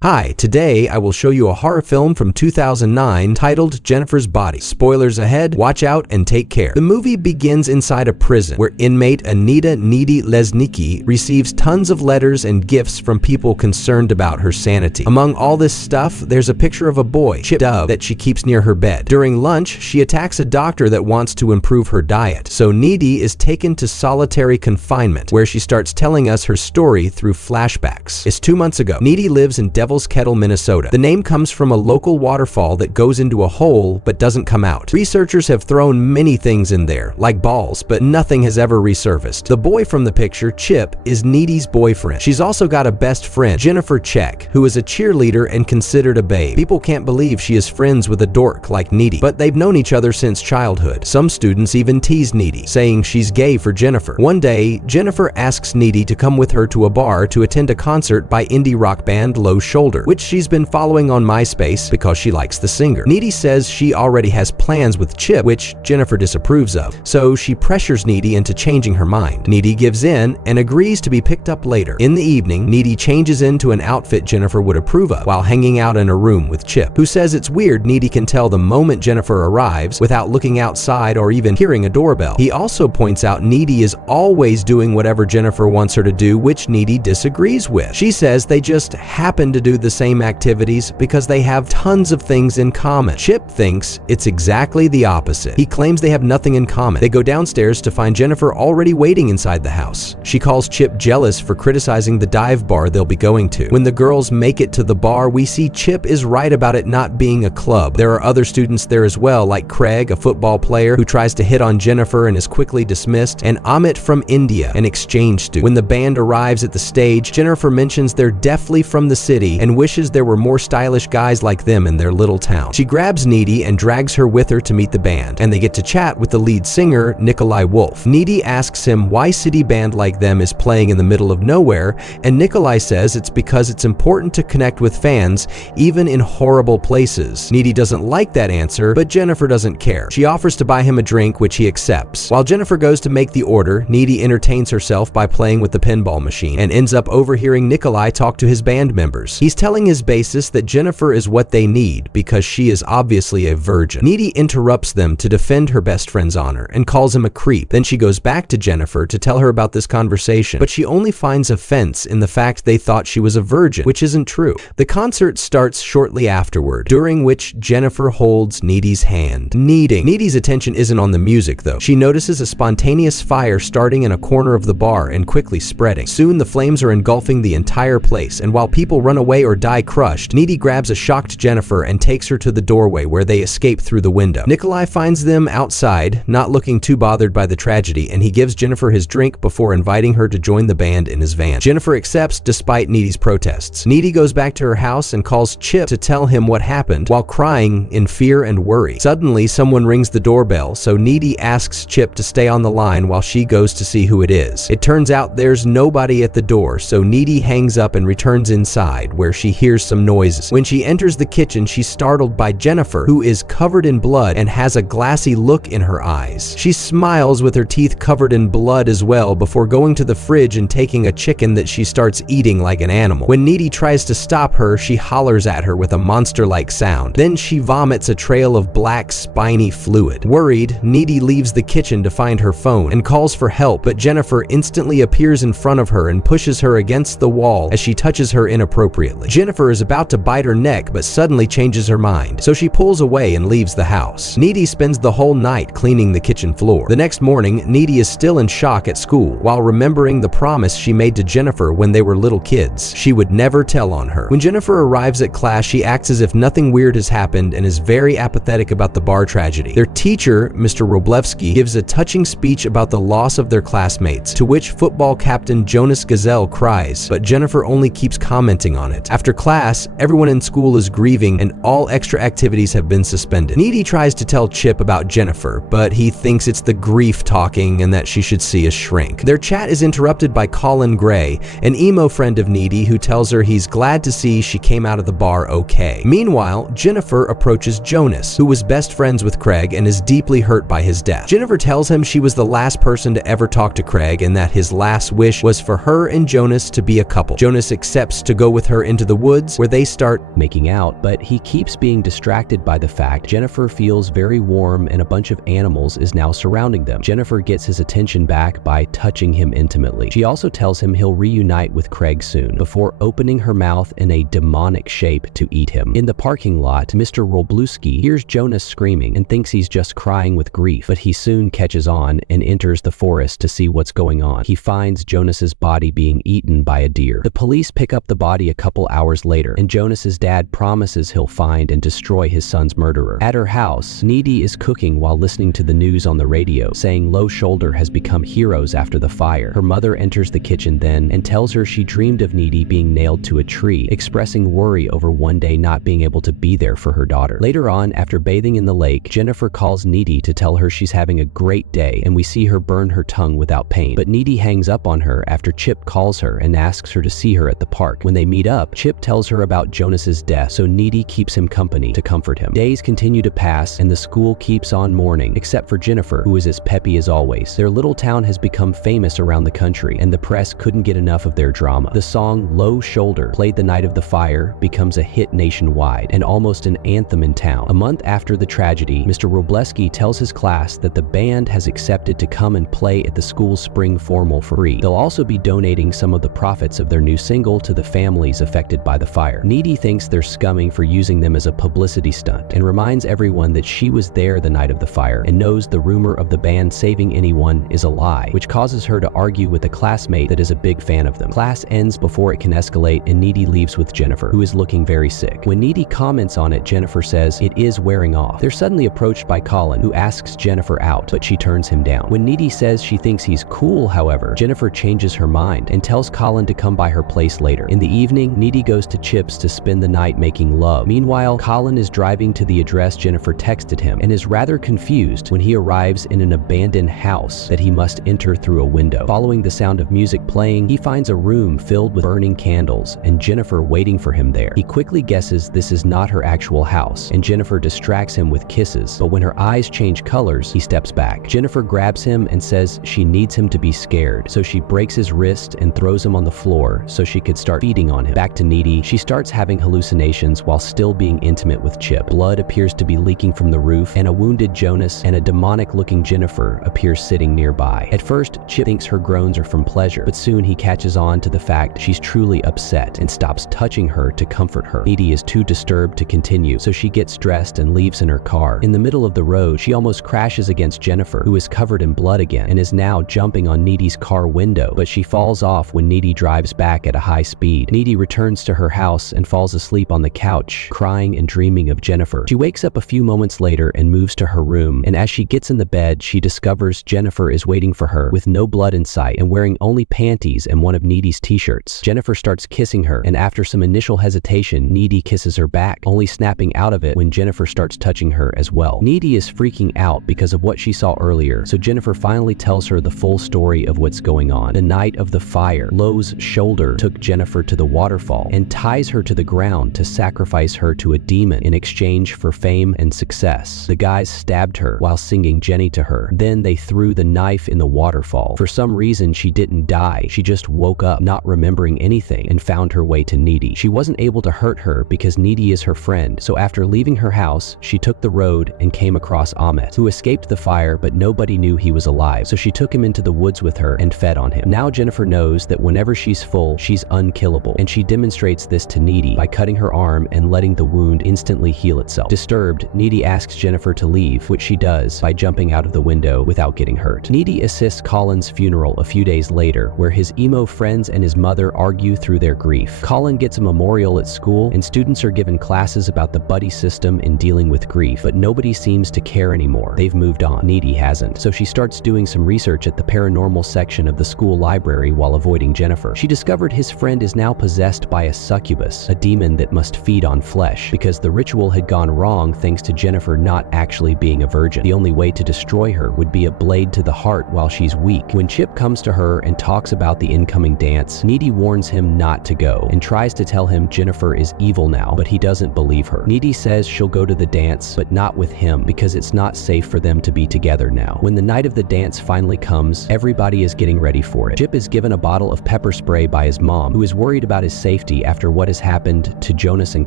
Hi, today I will show you a horror film from 2009 titled Jennifer's Body. Spoilers ahead, watch out and take care. The movie begins inside a prison where inmate Anita "Needy" Lesnicki receives tons of letters and gifts from people concerned about her sanity. Among all this stuff, there's a picture of a boy, Chip Dove, that she keeps near her bed. During lunch, she attacks a doctor that wants to improve her diet, so Needy is taken to solitary confinement where she starts telling us her story through flashbacks. It's 2 months ago. Needy lives in Devil's Kettle, Minnesota. The name comes from a local waterfall that goes into a hole but doesn't come out. Researchers have thrown many things in there, like balls, but nothing has ever resurfaced. The boy from the picture, Chip, is Needy's boyfriend. She's also got a best friend, Jennifer Check, who is a cheerleader and considered a babe. People can't believe she is friends with a dork like Needy, but they've known each other since childhood. Some students even tease Needy, saying she's gay for Jennifer. One day, Jennifer asks Needy to come with her to a bar to attend a concert by indie rock band Low Shoulder, which she's been following on MySpace because she likes the singer. Needy says she already has plans with Chip, which Jennifer disapproves of, so she pressures Needy into changing her mind. Needy gives in and agrees to be picked up later. In the evening, Needy changes into an outfit Jennifer would approve of while hanging out in a room with Chip, who says it's weird Needy can tell the moment Jennifer arrives without looking outside or even hearing a doorbell. He also points out Needy is always doing whatever Jennifer wants her to do, which Needy disagrees with. She says they just happen to do the same activities because they have tons of things in common. Chip thinks it's exactly the opposite. He claims they have nothing in common. They go downstairs to find Jennifer already waiting inside the house. She calls Chip jealous for criticizing the dive bar they'll be going to. When the girls make it to the bar, we see Chip is right about it not being a club. There are other students there as well, like Craig, a football player who tries to hit on Jennifer and is quickly dismissed, and Amit from India, an exchange student. When the band arrives at the stage, Jennifer mentions they're definitely from the city and wishes there were more stylish guys like them in their little town. She grabs Needy and drags her with her to meet the band, and they get to chat with the lead singer, Nikolai Wolf. Needy asks him why city band like them is playing in the middle of nowhere, and Nikolai says it's because it's important to connect with fans, even in horrible places. Needy doesn't like that answer, but Jennifer doesn't care. She offers to buy him a drink, which he accepts. While Jennifer goes to make the order, Needy entertains herself by playing with the pinball machine, and ends up overhearing Nikolai talk to his band members. He's telling his bassist that Jennifer is what they need because she is obviously a virgin. Needy interrupts them to defend her best friend's honor and calls him a creep. Then she goes back to Jennifer to tell her about this conversation, but she only finds offense in the fact they thought she was a virgin, which isn't true. The concert starts shortly afterward, during which Jennifer holds Needy's hand. Needy's attention isn't on the music though. She notices a spontaneous fire starting in a corner of the bar and quickly spreading. Soon the flames are engulfing the entire place, and while people run away or die crushed, Needy grabs a shocked Jennifer and takes her to the doorway where they escape through the window. Nikolai finds them outside, not looking too bothered by the tragedy, and he gives Jennifer his drink before inviting her to join the band in his van. Jennifer accepts despite Needy's protests. Needy goes back to her house and calls Chip to tell him what happened while crying in fear and worry. Suddenly, someone rings the doorbell, so Needy asks Chip to stay on the line while she goes to see who it is. It turns out there's nobody at the door, so Needy hangs up and returns inside, where she hears some noises. When she enters the kitchen, she's startled by Jennifer, who is covered in blood and has a glassy look in her eyes. She smiles with her teeth covered in blood as well before going to the fridge and taking a chicken that she starts eating like an animal. When Needy tries to stop her, she hollers at her with a monster-like sound. Then she vomits a trail of black, spiny fluid. Worried, Needy leaves the kitchen to find her phone and calls for help, but Jennifer instantly appears in front of her and pushes her against the wall as she touches her inappropriately. Jennifer is about to bite her neck, but suddenly changes her mind, so she pulls away and leaves the house. Needy spends the whole night cleaning the kitchen floor. The next morning, Needy is still in shock at school while remembering the promise she made to Jennifer when they were little kids. She would never tell on her. When Jennifer arrives at class, she acts as if nothing weird has happened and is very apathetic about the bar tragedy. Their teacher, Mr. Roblewski, gives a touching speech about the loss of their classmates, to which football captain Jonas Gazelle cries, but Jennifer only keeps commenting on it. After class, everyone in school is grieving and all extra activities have been suspended. Needy tries to tell Chip about Jennifer, but he thinks it's the grief talking and that she should see a shrink. Their chat is interrupted by Colin Gray, an emo friend of Needy, who tells her he's glad to see she came out of the bar okay. Meanwhile, Jennifer approaches Jonas, who was best friends with Craig and is deeply hurt by his death. Jennifer tells him she was the last person to ever talk to Craig and that his last wish was for her and Jonas to be a couple. Jonas accepts to go with her into the woods where they start making out, but he keeps being distracted by the fact Jennifer feels very warm and a bunch of animals is now surrounding them. Jennifer gets his attention back by touching him intimately. She also tells him he'll reunite with Craig soon, before opening her mouth in a demonic shape to eat him. In the parking lot, Mr. Wroblewski hears Jonas screaming and thinks he's just crying with grief, but he soon catches on and enters the forest to see what's going on. He finds Jonas's body being eaten by a deer. The police pick up the body a couple hours later, and Jonas's dad promises he'll find and destroy his son's murderer. At her house, Needy is cooking while listening to the news on the radio, saying Low Shoulder has become heroes after the fire. Her mother enters the kitchen then and tells her she dreamed of Needy being nailed to a tree, expressing worry over one day not being able to be there for her daughter. Later on, after bathing in the lake, Jennifer calls Needy to tell her she's having a great day, and we see her burn her tongue without pain. But Needy hangs up on her after Chip calls her and asks her to see her at the park. When they meet up, Chip tells her about Jonas's death, so Needy keeps him company to comfort him. Days continue to pass, and the school keeps on mourning, except for Jennifer, who is as peppy as always. Their little town has become famous around the country, and the press couldn't get enough of their drama. The song Low Shoulder, played the night of the fire, becomes a hit nationwide and almost an anthem in town. A month after the tragedy, Mr. Wroblewski tells his class that the band has accepted to come and play at the school's spring formal for free. They'll also be donating some of the profits of their new single to the families affected by the fire. Needy thinks they're scumming for using them as a publicity stunt and reminds everyone that she was there the night of the fire and knows the rumor of the band saving anyone is a lie, which causes her to argue with a classmate that is a big fan of them. Class ends before it can escalate, and Needy leaves with Jennifer, who is looking very sick. When Needy comments on it, Jennifer says it is wearing off. They're suddenly approached by Colin, who asks Jennifer out, but she turns him down. When Needy says she thinks he's cool, however, Jennifer changes her mind and tells Colin to come by her place later. In the evening, Needy goes to Chip's to spend the night making love. Meanwhile, Colin is driving to the address Jennifer texted him and is rather confused when he arrives in an abandoned house that he must enter through a window. Following the sound of music playing, he finds a room filled with burning candles and Jennifer waiting for him there. He quickly guesses this is not her actual house, and Jennifer distracts him with kisses, but when her eyes change colors, he steps back. Jennifer grabs him and says she needs him to be scared, so she breaks his wrist and throws him on the floor so she could start feeding on him. Back to Needy, she starts having hallucinations while still being intimate with Chip. Blood appears to be leaking from the roof, and a wounded Jonas and a demonic-looking Jennifer appears sitting nearby. At first, Chip thinks her groans are from pleasure, but soon he catches on to the fact she's truly upset and stops touching her to comfort her. Needy is too disturbed to continue, so she gets dressed and leaves in her car. In the middle of the road, she almost crashes against Jennifer, who is covered in blood again and is now jumping on Needy's car window, but she falls off when Needy drives back at a high speed. Needy returns to her house and falls asleep on the couch, crying and dreaming of Jennifer. She wakes up a few moments later and moves to her room, and as she gets in the bed, she discovers Jennifer is waiting for her with no blood in sight and wearing only panties and one of Needy's t-shirts. Jennifer starts kissing her, and after some initial hesitation, Needy kisses her back, only snapping out of it when Jennifer starts touching her as well. Needy is freaking out because of what she saw earlier, so Jennifer finally tells her the full story of what's going on. The night of the fire, Low's Shoulder took Jennifer to the waterfall and ties her to the ground to sacrifice her to a demon in exchange for fame and success. The guys stabbed her while singing Jenny to her. Then they threw the knife in the waterfall. For some reason, she didn't die. She just woke up not remembering anything and found her way to Needy. She wasn't able to hurt her because Needy is her friend, so after leaving her house, she took the road and came across Ahmet, who escaped the fire, but nobody knew he was alive, so she took him into the woods with her and fed on him. Now Jennifer knows that whenever she's full, she's unkillable, and she demonstrates this to Needy by cutting her arm and letting the wound instantly heal itself. Disturbed, Needy asks Jennifer to leave, which she does by jumping out of the window without getting hurt. Needy assists Colin's funeral a few days later, where his emo friends and his mother argue through their grief. Colin gets a memorial at school, and students are given classes about the buddy system in dealing with grief, but nobody seems to care anymore. They've moved on. Needy hasn't, so she starts doing some research at the paranormal section of the school library while avoiding Jennifer. She discovered his friend is now possessed by a succubus, a demon that must feed on flesh, because the ritual had gone wrong thanks to Jennifer not actually being a virgin. The only way to destroy her would be a blade to the heart while she's weak. When Chip comes to her and talks about the incoming dance, Needy warns him not to go and tries to tell him Jennifer is evil now, but he doesn't believe her. Needy says she'll go to the dance, but not with him because it's not safe for them to be together now. When the night of the dance finally comes, everybody is getting ready for it. Chip is given a bottle of pepper spray by his mom, who is worried about his safety safety after what has happened to Jonas and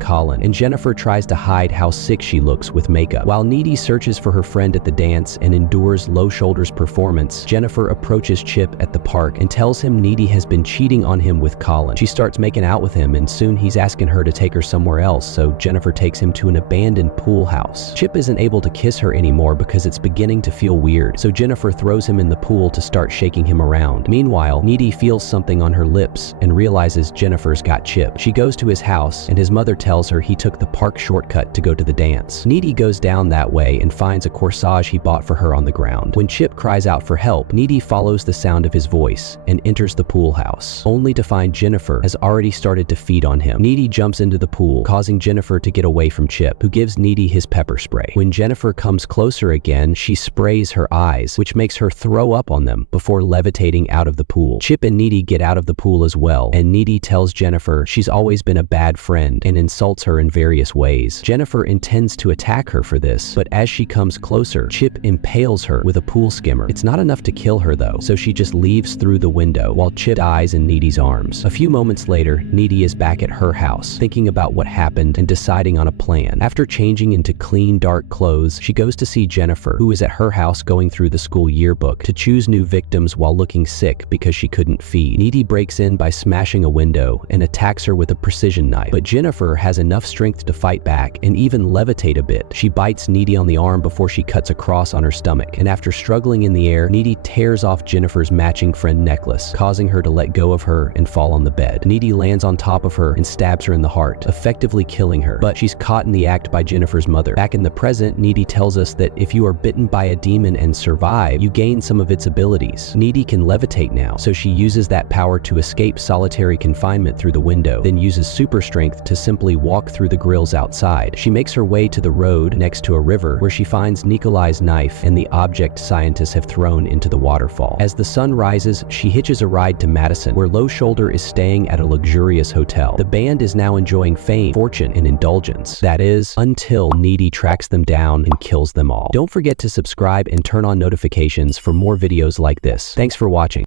Colin, and Jennifer tries to hide how sick she looks with makeup. While Needy searches for her friend at the dance and endures Low Shoulder's performance, Jennifer approaches Chip at the park and tells him Needy has been cheating on him with Colin. She starts making out with him, and soon he's asking her to take her somewhere else, so Jennifer takes him to an abandoned pool house. Chip isn't able to kiss her anymore because it's beginning to feel weird, so Jennifer throws him in the pool to start shaking him around. Meanwhile, Needy feels something on her lips and realizes Jennifer's got Chip. She goes to his house, and his mother tells her he took the park shortcut to go to the dance. Needy goes down that way and finds a corsage he bought for her on the ground. When Chip cries out for help, Needy follows the sound of his voice and enters the pool house, only to find Jennifer has already started to feed on him. Needy jumps into the pool, causing Jennifer to get away from Chip, who gives Needy his pepper spray. When Jennifer comes closer again, she sprays her eyes, which makes her throw up on them before levitating out of the pool. Chip and Needy get out of the pool as well, and Needy tells Jennifer she's always been a bad friend and insults her in various ways. Jennifer intends to attack her for this, but as she comes closer, Chip impales her with a pool skimmer. It's not enough to kill her though, so she just leaves through the window while Chip dies in Needy's arms. A few moments later, Needy is back at her house, thinking about what happened and deciding on a plan. After changing into clean, dark clothes, she goes to see Jennifer, who is at her house going through the school yearbook to choose new victims while looking sick because she couldn't feed. Needy breaks in by smashing a window and attacks her with a precision knife, but Jennifer has enough strength to fight back and even levitate a bit. She bites Needy on the arm before she cuts a cross on her stomach, and after struggling in the air, Needy tears off Jennifer's matching friend necklace, causing her to let go of her and fall on the bed. Needy lands on top of her and stabs her in the heart, effectively killing her, but she's caught in the act by Jennifer's mother. Back in the present, Needy tells us that if you are bitten by a demon and survive, you gain some of its abilities. Needy can levitate now, so she uses that power to escape solitary confinement through the window, then uses super strength to simply walk through the grills outside. She makes her way to the road next to a river where she finds Nikolai's knife and the object scientists have thrown into the waterfall. As the sun rises, she hitches a ride to Madison, where Low Shoulder is staying at a luxurious hotel. The band is now enjoying fame, fortune, and indulgence. That is, until Needy tracks them down and kills them all. Don't forget to subscribe and turn on notifications for more videos like this. Thanks for watching.